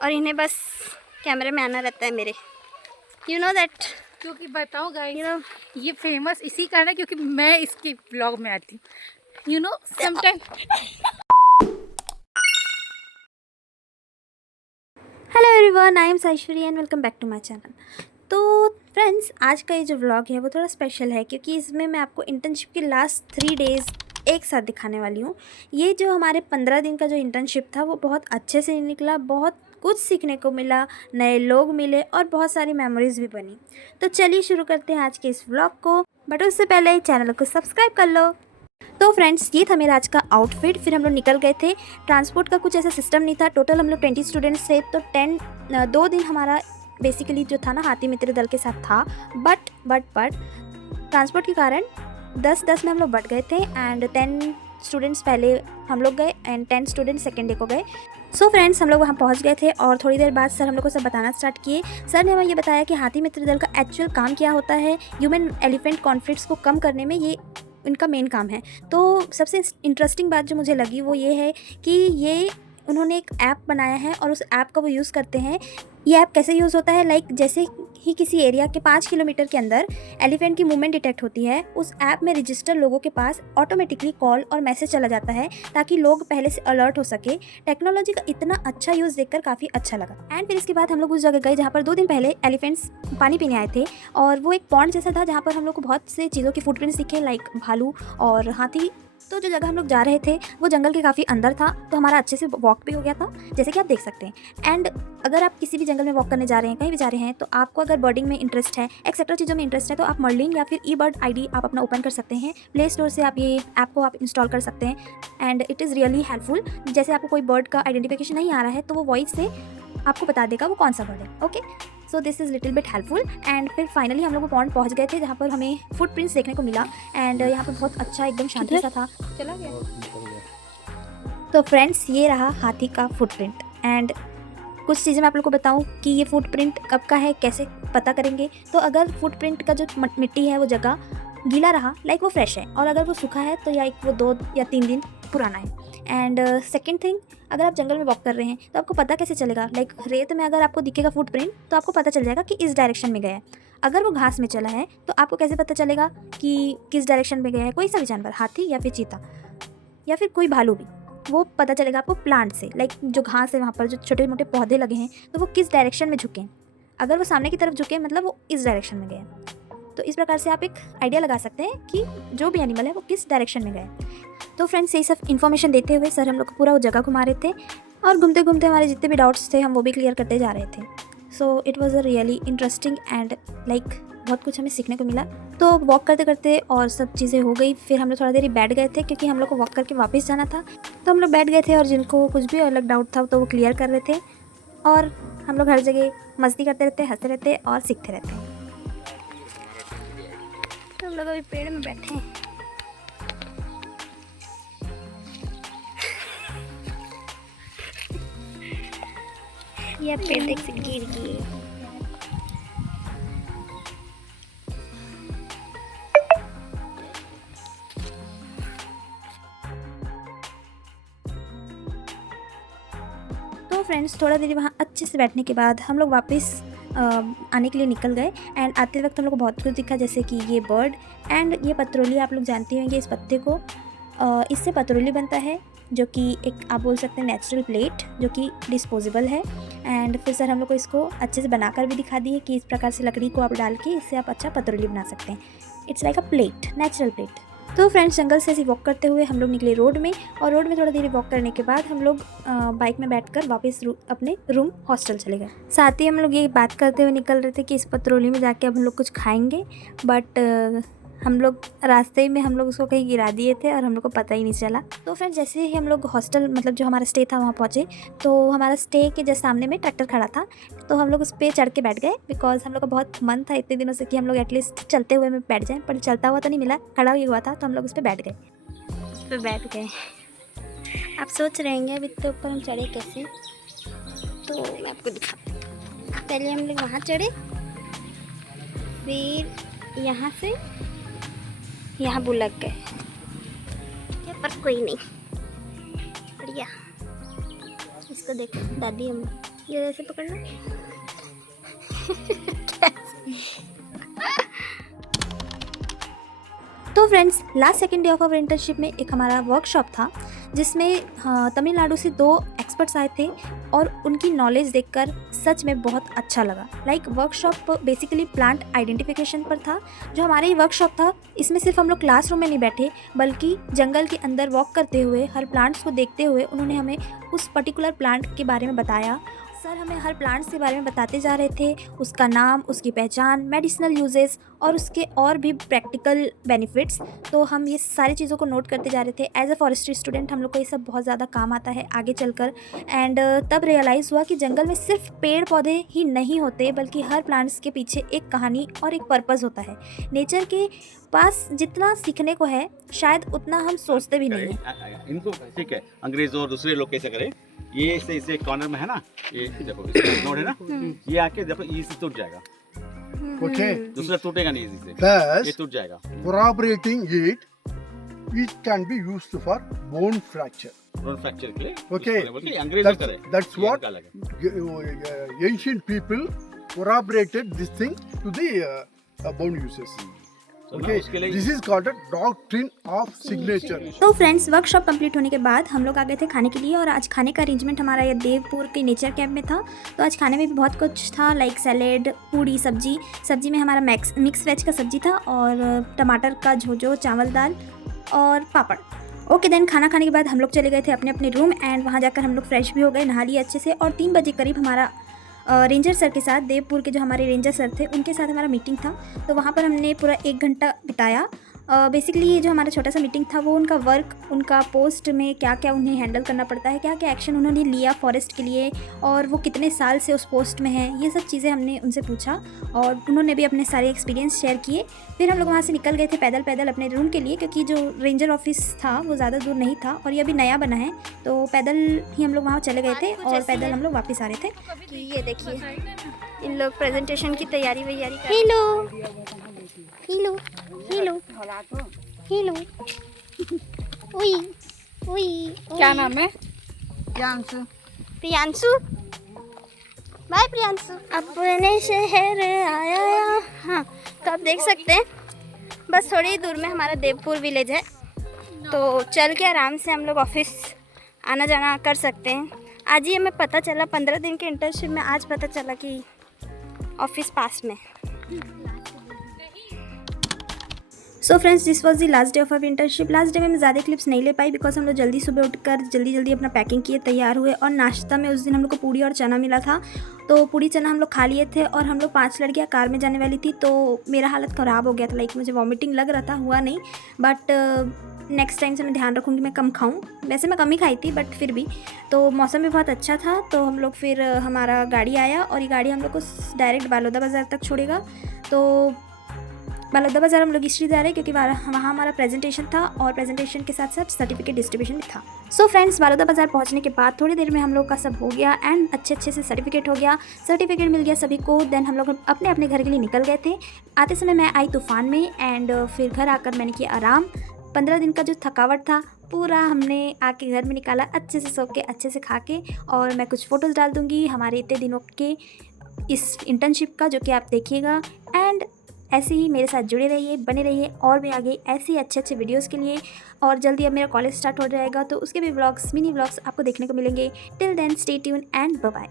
और इन्हें बस कैमरे में आना रहता है मेरे, यू नो दैट। क्योंकि बताओ गाइस, ये फेमस इसी कारण है क्योंकि मैं इसके ब्लॉग में आती हूँ, you know sometime. Hello everyone, I am Saishwari and welcome back to my channel. तो फ्रेंड्स, आज का ये जो व्लॉग है वो थोड़ा स्पेशल है क्योंकि इसमें मैं आपको इंटर्नशिप के लास्ट 3 डेज़ एक साथ दिखाने वाली हूँ। ये जो हमारे 15 दिन का जो इंटर्नशिप था वो बहुत अच्छे से निकला, बहुत कुछ सीखने को मिला, नए लोग मिले और बहुत सारी मेमोरीज़ भी बनी। तो चलिए शुरू करते हैं आज के इस व्लॉग को, बट उससे पहले चैनल को सब्सक्राइब कर लो। तो फ्रेंड्स, ये था मेरा आज का आउटफिट। फिर हम लोग निकल गए थे। ट्रांसपोर्ट का कुछ ऐसा सिस्टम नहीं था। टोटल हम लोग 20 स्टूडेंट्स थे, तो 2 दिन हमारा बेसिकली जो था ना हाथी मित्र दल के साथ था। बट ट्रांसपोर्ट के कारण 10-10 में हम लोग बढ़ गए थे एंड 10 स्टूडेंट्स पहले हम लोग गए एंड 10 स्टूडेंट्स सेकेंड डे को गए। सो फ्रेंड्स, हम लोग वहाँ पहुँच गए थे और थोड़ी देर बाद सर हम लोग को सब बताना स्टार्ट किए। सर ने हमें ये बताया कि हाथी मित्र दल का एक्चुअल काम क्या होता है। ह्यूमन एलिफेंट कॉन्फ्लिक्ट्स को कम करने में ये इनका मेन काम है। तो सबसे इंटरेस्टिंग बात जो मुझे लगी वो ये है कि ये उन्होंने एक ऐप बनाया है और उस ऐप का वो यूज़ करते हैं। ये ऐप कैसे यूज़ होता है, लाइक जैसे ही किसी एरिया के 5 किलोमीटर के अंदर एलिफेंट की मूवमेंट डिटेक्ट होती है, उस ऐप में रजिस्टर लोगों के पास ऑटोमेटिकली कॉल और मैसेज चला जाता है ताकि लोग पहले से अलर्ट हो सके। टेक्नोलॉजी का इतना अच्छा यूज़ देखकर काफ़ी अच्छा लगा। एंड फिर इसके बाद हम लोग उस जगह गए जहाँ पर 2 दिन पहले एलिफेंट्स पानी पीने आए थे और वो एक पॉन्ड जैसा था जहाँ पर हम लोग को बहुत से चीज़ों की फुटप्रिंट्स दिखे, लाइक भालू और हाथी। तो जो जगह हम लोग जा रहे थे वो जंगल के काफ़ी अंदर था, तो हमारा अच्छे से वॉक भी हो गया था, जैसे कि आप देख सकते हैं। एंड अगर आप किसी भी जंगल में वॉक करने जा रहे हैं, कहीं भी जा रहे हैं, तो आपको अगर बर्डिंग में इंटरेस्ट है, एक्सेट्रा चीज़ों में इंटरेस्ट है, तो आप मर्लिन या फिर ईबर्ड आईडी आप अपना ओपन कर सकते हैं। प्ले स्टोर से आप ये ऐप को आप इंस्टॉल कर सकते हैं and it is really helpful. जैसे आपको कोई बर्ड का आइडेंटिफिकेशन नहीं आ रहा है तो वो वॉइस से आपको बता देगा वो कौन सा बर्ड है। Okay, so this is little bit helpful. And फिर फाइनली हम लोग वो पॉन्ड पहुंच गए थे जहाँ पर हमें फुटप्रिंट्स देखने को मिला एंड यहाँ पर बहुत अच्छा एकदम शांति सा था। चला गया। तो फ्रेंड्स, ये रहा हाथी का फुटप्रिंट एंड कुछ चीज़ें मैं आप लोग को बताऊं कि ये फुटप्रिंट कब का है, कैसे पता करेंगे। तो अगर फुटप्रिंट का जो मिट्टी है वो जगह गीला रहा, लाइक वो फ्रेश है, और अगर वो सूखा है तो या वो 2 या 3 दिन पुराना है। एंड सेकेंड थिंग, अगर आप जंगल में वॉक कर रहे हैं तो आपको पता कैसे चलेगा, लाइक रेत में अगर आपको दिखेगा फुटप्रिंट तो आपको पता चल जाएगा कि इस डायरेक्शन में गया है। अगर वो घास में चला है तो आपको कैसे पता चलेगा कि किस डायरेक्शन में गया है। कोई सा भी जानवर, हाथी या फिर चीता या फिर कोई भालू भी, वो पता चलेगा आपको प्लांट से, लाइक जो घास है वहाँ पर जो छोटे मोटे पौधे लगे हैं तो वो किस डायरेक्शन में झुके हैं। अगर वो सामने की तरफ झुके मतलब वो इस डायरेक्शन में गए। तो इस प्रकार से आप एक आइडिया लगा सकते हैं कि जो भी एनिमल है वो किस डायरेक्शन में गए। तो फ्रेंड्स, यही सब इन्फॉर्मेशन देते हुए सर हम लोग को पूरा वो जगह घुमा रहे थे और घूमते घूमते हमारे जितने भी डाउट्स थे हम वो भी क्लियर करते जा रहे थे। So it was a really interesting and like बहुत कुछ हमें सीखने को मिला। तो वॉक करते करते और सब चीज़ें हो गई। फिर हम लोग थोड़ा देर बैठ गए थे क्योंकि हम लोग को वॉक करके वापस जाना था। तो हम लोग बैठ गए थे और जिनको कुछ भी अलग डाउट था तो वो क्लियर कर रहे थे और हम लोग हर जगह मस्ती करते रहते, हंसते रहते और सीखते रहते हैं। तो हम लोग अभी पेड़ में बैठे हैं। यह पेड़ देख से गिर गई। तो फ्रेंड्स, थोड़ा देर वहाँ अच्छे से बैठने के बाद हम लोग वापस आने के लिए निकल गए एंड आते वक्त हम लोग को बहुत कुछ दिखा, जैसे कि ये बर्ड एंड ये पतरोली। आप लोग जानते होंगे इस पत्ते को, इससे पतरोली बनता है जो कि एक आप बोल सकते हैं नेचुरल प्लेट जो कि डिस्पोजेबल है। एंड फिर सर हम लोग को इसको अच्छे से बनाकर भी दिखा दिए कि इस प्रकार से लकड़ी को आप डाल के इससे आप अच्छा पतरोली बना सकते हैं। It's like a plate, natural plate. तो फ्रेंड्स, जंगल से ऐसे वॉक करते हुए हम लोग निकले रोड में और रोड में थोड़ा देर वॉक करने के बाद हम लोग बाइक में बैठकर वापस अपने रूम हॉस्टल चले गए। साथ ही हम लोग ये बात करते हुए निकल रहे थे कि इस पतरोली में जाके अब हम लोग कुछ खाएंगे, बट हम लोग रास्ते में हम लोग उसको कहीं गिरा दिए थे और हम लोग को पता ही नहीं चला। तो फ्रेंड्स, जैसे ही हम लोग हॉस्टल मतलब जो हमारा स्टे था वहाँ पहुँचे तो हमारा स्टे के जस्ट सामने में ट्रैक्टर खड़ा था, तो हम लोग उस पर चढ़ के बैठ गए बिकॉज हम लोग का बहुत मन था इतने दिनों से कि हम लोग एटलीस्ट चलते हुए में बैठ जाएं, पर चलता हुआ तो नहीं मिला, खड़ा ही हुआ था, तो हम लोग उस पर बैठ गए। उस पर बैठ गए। आप सोच रहे हैं अभी तो ऊपर हम चढ़े कैसे, तो मैं आपको दिखाती हूँ। पहले हम लोग वहाँ चढ़े, फिर यहाँ से यहाँ बुलक गए, पर कोई नहीं। बढ़िया, इसको देखो दादी हम ये ऐसे पकड़ना। तो friends, last second day of our internship में एक हमारा वर्कशॉप था जिसमें तमिलनाडु से 2 एक्सपर्ट्स आए थे और उनकी नॉलेज देखकर सच में बहुत अच्छा लगा। Like workshop basically plant identification पर था। जो हमारा ये वर्कशॉप था, इसमें सिर्फ हम लोग क्लासरूम में नहीं बैठे, बल्कि जंगल के अंदर वॉक करते हुए हर प्लांट्स को देखते हुए उन्होंने हमें उस पर्टिकुलर प्लांट के बारे में बताया। सर हमें हर प्लांट्स के बारे में बताते जा रहे थे, उसका नाम, उसकी पहचान, मेडिसिनल यूजेस और उसके और भी प्रैक्टिकल बेनिफिट्स। तो हम ये सारी चीज़ों को नोट करते जा रहे थे। एज अ फॉरेस्ट्री स्टूडेंट हम लोग को ये सब बहुत ज़्यादा काम आता है आगे चलकर। एंड तब रियलाइज़ हुआ कि जंगल में सिर्फ पेड़ पौधे ही नहीं होते, बल्कि हर प्लांट्स के पीछे एक कहानी और एक पर्पज़ होता है। नेचर के पास जितना सीखने को है, शायद उतना हम सोचते भी नहीं हैं। इनको ठीक है, अंग्रेज और दूसरे लोग कैसे करें, ये इसे कॉर्नर में है ना, ये देखो इसका नोड है ना, ये आके देखो इजी टूट जाएगा। Okay. दूसरा टूटेगा नहीं इजी से, Thus, ये टूट जाएगा। corroborating it can be used for bone fracture. Bone fracture के लिए Okay. बोलते हैं, अंग्रेज लोग करे। That's ये what इनका अलग है। ancient people corroborated this thing to the bone uses. So now Okay, उसके लिए this is called a doctrine of signature. तो फ्रेंड्स, वर्कशॉप कंप्लीट होने के बाद हम लोग आ गए थे खाने के लिए। और आज खाने का अरेंजमेंट हमारा ये देवपुर के नेचर कैंप में था। तो आज खाने में भी बहुत कुछ था, लाइक सैलेड, पूड़ी, सब्जी में हमारा मिक्स वेज का सब्जी था और टमाटर का झोजो, चावल दाल और पापड़। ओके देन, खाना खाने के बाद हम लोग चले गए थे अपने अपने रूम एंड वहाँ जाकर हम लोग फ्रेश भी हो गए, नहा लिए अच्छे से। और 3 बजे करीब हमारा रेंजर सर के साथ, देवपुर के जो हमारे रेंजर सर थे उनके साथ हमारा मीटिंग था। तो वहाँ पर हमने पूरा 1 घंटा बिताया। बेसिकली ये जो हमारा छोटा सा मीटिंग था, वो उनका वर्क, उनका पोस्ट में क्या क्या उन्हें हैंडल करना पड़ता है, क्या क्या एक्शन उन्होंने लिया फॉरेस्ट के लिए, और वो कितने साल से उस पोस्ट में हैं, ये सब चीज़ें हमने उनसे पूछा और उन्होंने भी अपने सारे एक्सपीरियंस शेयर किए। फिर हम लोग वहाँ से निकल गए थे पैदल अपने रूम के लिए, क्योंकि जो रेंजर ऑफिस था वो ज़्यादा दूर नहीं था और ये अभी नया बना है। तो पैदल ही हम लोग वहाँ चले गए थे और पैदल हम लोग वापस आ रहे थे। कि ये देखिए, इन लोग प्रेजेंटेशन की तैयारी कर। Hello hello hello hello. उई उई। क्या नाम है? प्रियांशु। बाय प्रियांशु। अपने शहर आया। हाँ, तो आप देख सकते हैं बस थोड़ी ही दूर में हमारा देवपुर विलेज है। तो चल के आराम से हम लोग ऑफिस आना जाना कर सकते हैं। आज ही हमें पता चला, 15 दिन के इंटर्नशिप में आज पता चला कि ऑफिस पास में। So friends, this was the last day of our internship. Last day में मैं ज़्यादा क्लिप्स नहीं ले पाई बिकॉज हम लोग जल्दी सुबह उठकर जल्दी अपना पैकिंग किए, तैयार हुए। और नाश्ता में उस दिन हम लोग को पूड़ी और चना मिला था। तो पूड़ी चना हम लोग खा लिए थे और हम लोग 5 लड़कियाँ कार में जाने वाली थी। तो मेरा हालत ख़राब हो गया था, लाइक मुझे वॉमिटिंग लग रहा था, हुआ नहीं, बट नेक्स्ट टाइम से मैं ध्यान रखूँगी मैं कम खाऊँ। वैसे मैं कम ही खाई थी बट फिर भी। तो मौसम भी बहुत अच्छा था। तो हम लोग फिर हमारा गाड़ी आया और ये गाड़ी हम लोग को डायरेक्ट बालोदा बाज़ार तक छोड़ेगा। तो बालोदा बाज़ार हम लोग इसलिए जा रहे हैं क्योंकि वहाँ हमारा प्रेजेंटेशन था और प्रेजेंटेशन के साथ साथ सर्टिफिकेट डिस्ट्रीब्यूशन भी था। सो फ्रेंड्स, बालोदा बाज़ार पहुँचने के बाद थोड़ी देर में हम लोग का सब हो गया एंड अच्छे से सर्टिफिकेट हो गया, सर्टिफिकेट मिल गया सभी को। देन हम लोग अपने अपने घर के लिए निकल गए थे। आते समय मैं आई तूफ़ान में एंड फिर घर आकर मैंने किया आराम। 15 दिन का जो थकावट था पूरा हमने आके घर में निकाला, अच्छे से सो के, अच्छे से खा के। और मैं कुछ फ़ोटोज़ डाल दूँगी हमारे इतने दिनों के इस इंटर्नशिप का, जो कि आप देखिएगा। एंड ऐसे ही मेरे साथ जुड़े रहिए, बने रहिए और भी आगे ऐसे ही अच्छे वीडियोस के लिए। और जल्दी अब मेरा कॉलेज स्टार्ट हो जाएगा तो उसके भी व्लॉग्स, मिनी व्लॉग्स आपको देखने को मिलेंगे। Till then stay tuned and bye bye.